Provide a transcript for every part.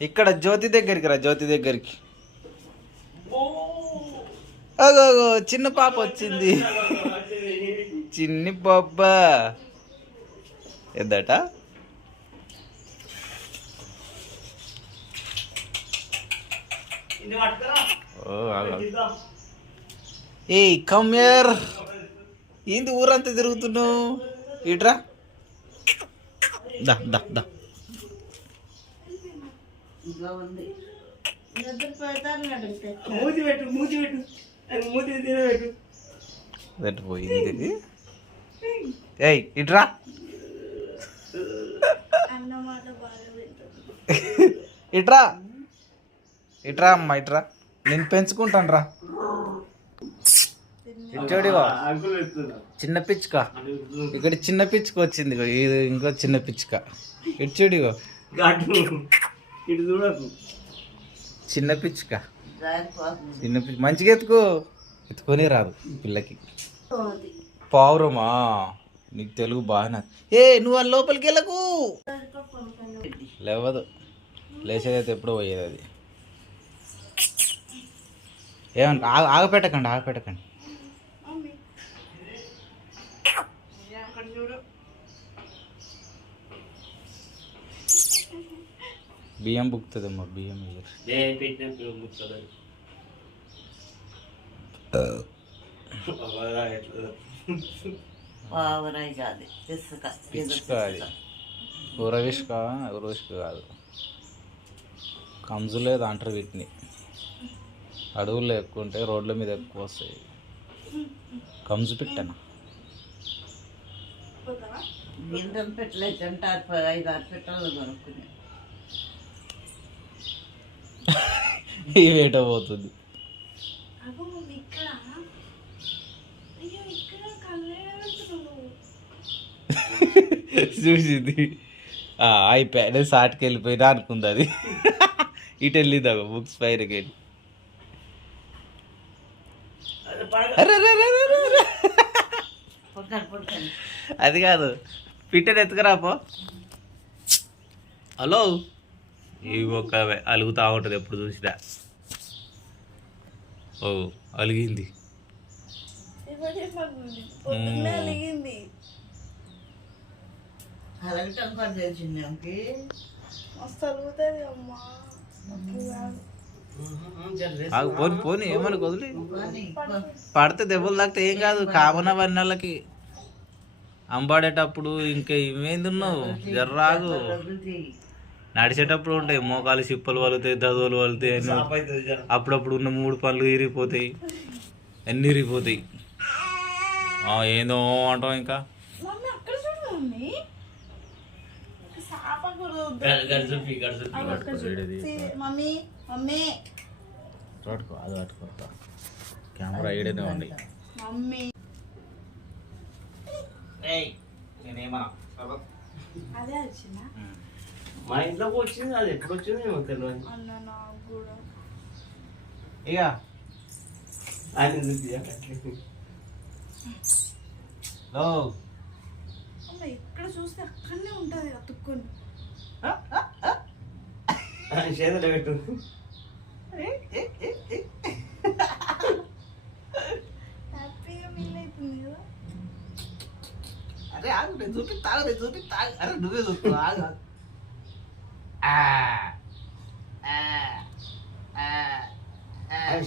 ఇక్కడ జ్యోతి దగ్గరికి రా జ్యోతి దగ్గరికి. అగో అగో, చిన్న పాప వచ్చింది. చిన్ని పాప. ఎద్దట. ఏయ్ కమ్యర్ ఏంది ఊరంతా తిరుగుతున్నావు? ఇట్రా దా దా దా. ఇంకా ఉంది. నిద్ర పెడతాను అడిగితే మూతి పెట్టు మూతి పెట్టు. అది మూతి తినబెట్టు దట్ పోయింది ఏయ్ ఇట్రా. ఇట్రా. ఇట్రా అమ్మ ఇట్రా. నేను పెంచుకుంటాను రా ఇచ్చోడివా చిన్న పిచ్చుక. ఇక్కడ చిన్న పిచ్చుక వచ్చింది. ఇది ఇంకో చిన్న పిచ్చుక. ఇచ్చోడిగో గట్టు ఇటు చూడకు. చిన్న పిచ్చుక. చిన్న పిచ్చుక. మంచిగా ఎత్తుకో. ఎత్తుకొని రాదు పిల్లకి. పావురమా? నీకు తెలుగు బాగా ఏ నువ్వు ఆ లోపలికి వెళ్ళకు. లేవదు. లేచేదైతే ఎప్పుడో పోయేది అది. ఏమన్నా ఆగ ఆగపెట్టకండి ఆగపెట్టకండి. బియ్యం బుక్తుందమ్మా బియ్యం పావురాయి కాదు ఇసుక పిచ్చుక అది. ఊరవిష్క కాదు. కంజు లేదు అంటారు వీటిని. అడవుల్లో ఎక్కువ ఉంటాయి రోడ్ల మీద ఎక్కువ వస్తాయి. కంజు పిట్టనా? గింజలు పెట్టలేదు అంటే ఐదు ఆరు పెట్టాలి కొనుక్కుని ఈ వేట పోతుంది. చూసింది. ఆ, అయిపోయాడు సాటికి వెళ్ళిపోయినా అనుకుంది అది. ఇటు వెళ్ళింది బుక్స్ పైనకి వెళ్ళి. అది కాదు. పిట్టని ఎత్తుకురాపో హలో. ఈ ఒక అలుగుతా ఉంటుంది ఎప్పుడు చూసినా. ఓ అలిగింది. అలగటం పని తెలిసింది ఆమెకి? ఆగు, పోని పోని ఏమని వదిలి? పడితే దెబ్బలు తాకితే ఏం కాదు కామన్ అవన్నీ వాళ్ళకి అంబాడేటప్పుడు ఇంకా ఇవేంది ఉన్నావు జర్రాగు. నడిచేటప్పుడు ఉంటాయి. మోకాలు సిప్పలు వలుతాయి దదువులు వలుతాయి అన్ని అప్పుడప్పుడు ఉన్న మూడు పనులు ఇరిగిపోతాయి. అన్నీ ఇరిగిపోతాయి. ఆ, ఏందో అంటావు ఇంకా. అది కెమెరా ఈడనే ఉంది. మమ్మీ. అదే వచ్చిన మా ఇంట్లోకి వచ్చింది అది ఎప్పుడు వచ్చింది ఏమో తెలియదు ఇక ఆయన ఎందుకు తీయాలి? లో అమ్మ ఎక్కడ చూస్తే అక్కడనే ఉంటుంది అతుక్కొని చేతులు పెట్టు. అరే. ఆగు నేను చూపిస్తా ఆగు నేను చూపిస్తా. ఆగు. అరే నువ్వే చూస్తావు ఆగు ఆగు. ఆ, ఆ, ఆ, ఆ. ఆయన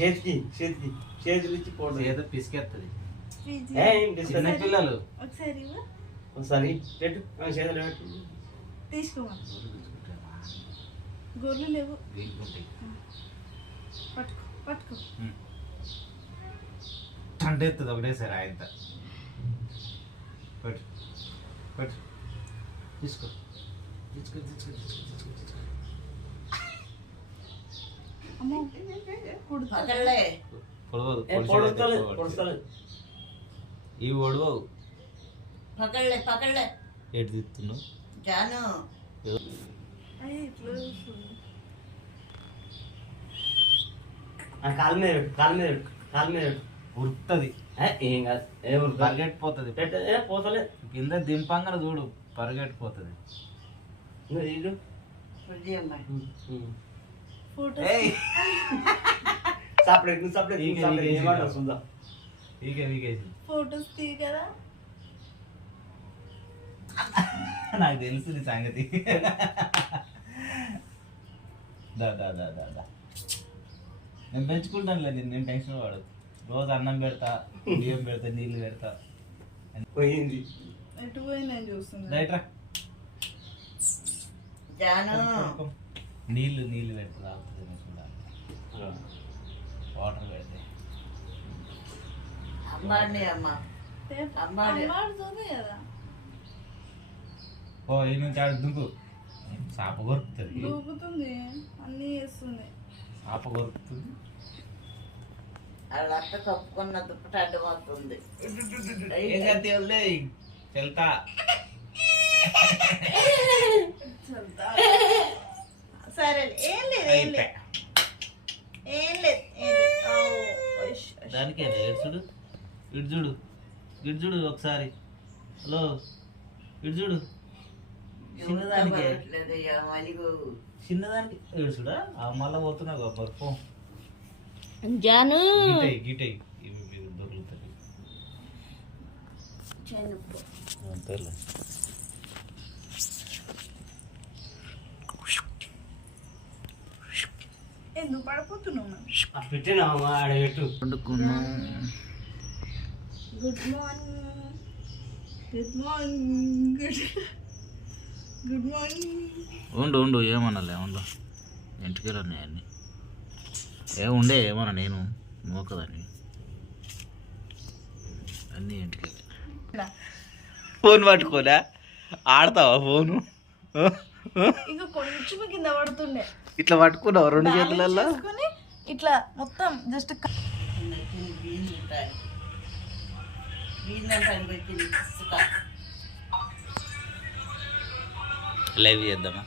చేతికి చేతికి చేతులు ఇచ్చి పోడు. ఏదో పిసికేస్తుంది చిన్న పిల్లలు. ఒకసారి. ఒకసారి పెట్టు. చేతులు పెట్టు. తీసుకోమా గొర్రెలు లేవు. పట్టుకో పట్టుకో. అంటే ఎత్తుంది ఒకటేసారి ఆయన పెట్టు. పెట్టు. తీసుకో. తీసుకో తీసుకో తీసుకో తీసుకో. పొడవదు ఏ, ఒడవవు ఎటు జాను. కాలు మీద కాలు మీద కాలు మీద కాదు ఏ. పరిగెట్టిపోతుంది. పెట్టు పోతలే. కింద దింపంగా చూడు పరిగెట్టిపోతుంది. సపరేట్ నువ్వు సపరేట్ నీకే, నువ్వు సపరేట్. నీకే ఏమంటావు ఇచ్చిన. సుందా వీకే వీకేసి ఫోటోస్ తీ కదా. నాకు తెలుసు నీ సంగతి. దా దా దా దా దా. నేను పెంచుకుంటానులే నేను నేను టెన్షన్ పడదు రోజు అన్నం పెడతా బియ్యం పెడతా నీళ్ళు పెడతా. పోయింది. ఎటు పోయి నేను చూస్తున్నా? రైట్ రా. జాను. నీళ్ళు నీళ్ళు పెడతా తాగుతుంది వాటర్ పెడితే. అమ్మ. ఓ ఈ నుంచి ఆడ దుంకు. చాప కొరుకుతుంది. దూకుతుంది అన్నీ చేస్తుంది. చాప కొరుకుతుంది. అత్త కప్పుకున్న దుప్పటి అడ్డమవుతుంది వెళ్తా సరే ఏం లేదు ఏం లేదు. ఏం లేదు. దానికే చూడు. ఇటు చూడు. ఇటు చూడు ఒకసారి. హలో. ఇటు చూడు. చిన్నదానికే. చిన్నదానికి. చూడా? ఆ మళ్ళా పోతున్నా గొప్ప పో. జాను. గిటై గిటై ఇవి ఇవి దొరుకుతాయి చెనుపు. అంతేలే ఎందుకు పడిపోతున్నావు good morning good morning good good morning ఉండు ఉండు ఏమన్నాలే ఉండు. ఇంటికి వెళ్ళాను అన్ని ఏ ఉండే ఏమన్నా నేను మోకదాన్ని. అన్నీ ఇంటికి ఫోన్ పట్టుకోలే ఆడతావా ఫోను? ఇంకా కొంచెం కింద పడుతుండే. ఇట్లా పట్టుకున్నావు? రెండు చేసుకొని ఇట్లా మొత్తం జస్ట్ లైవ్ చేద్దామా?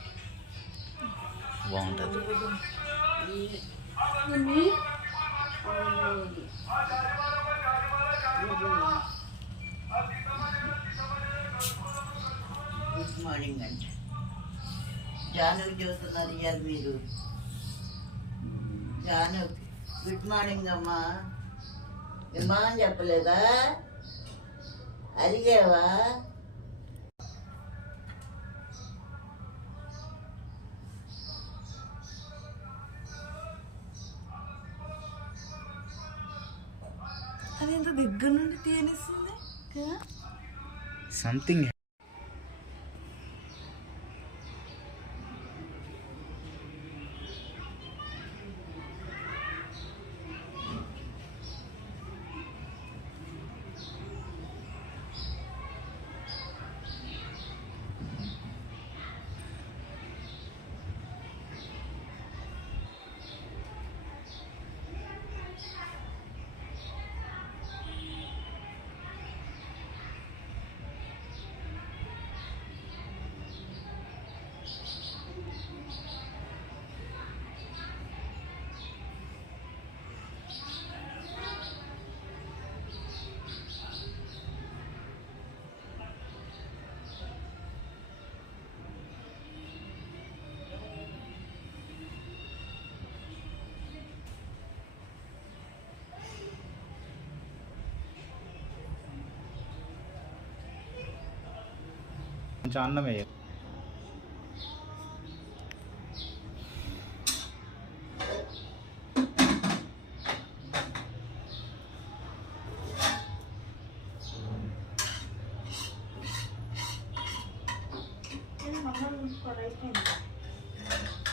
బాగుంటుంది. గుడ్ మార్నింగ్ అండి జాను చూస్తున్నారు ఇవాళ మీరు. జాను గుడ్ మార్నింగ్ అమ్మా. అమ్మా అని చెప్పలేదా? అడిగావా అది ఎంత దగ్గర నుండి తీయనిస్తుంది సంథింగ్ కొంచెం అన్నం వేయాలి ఇది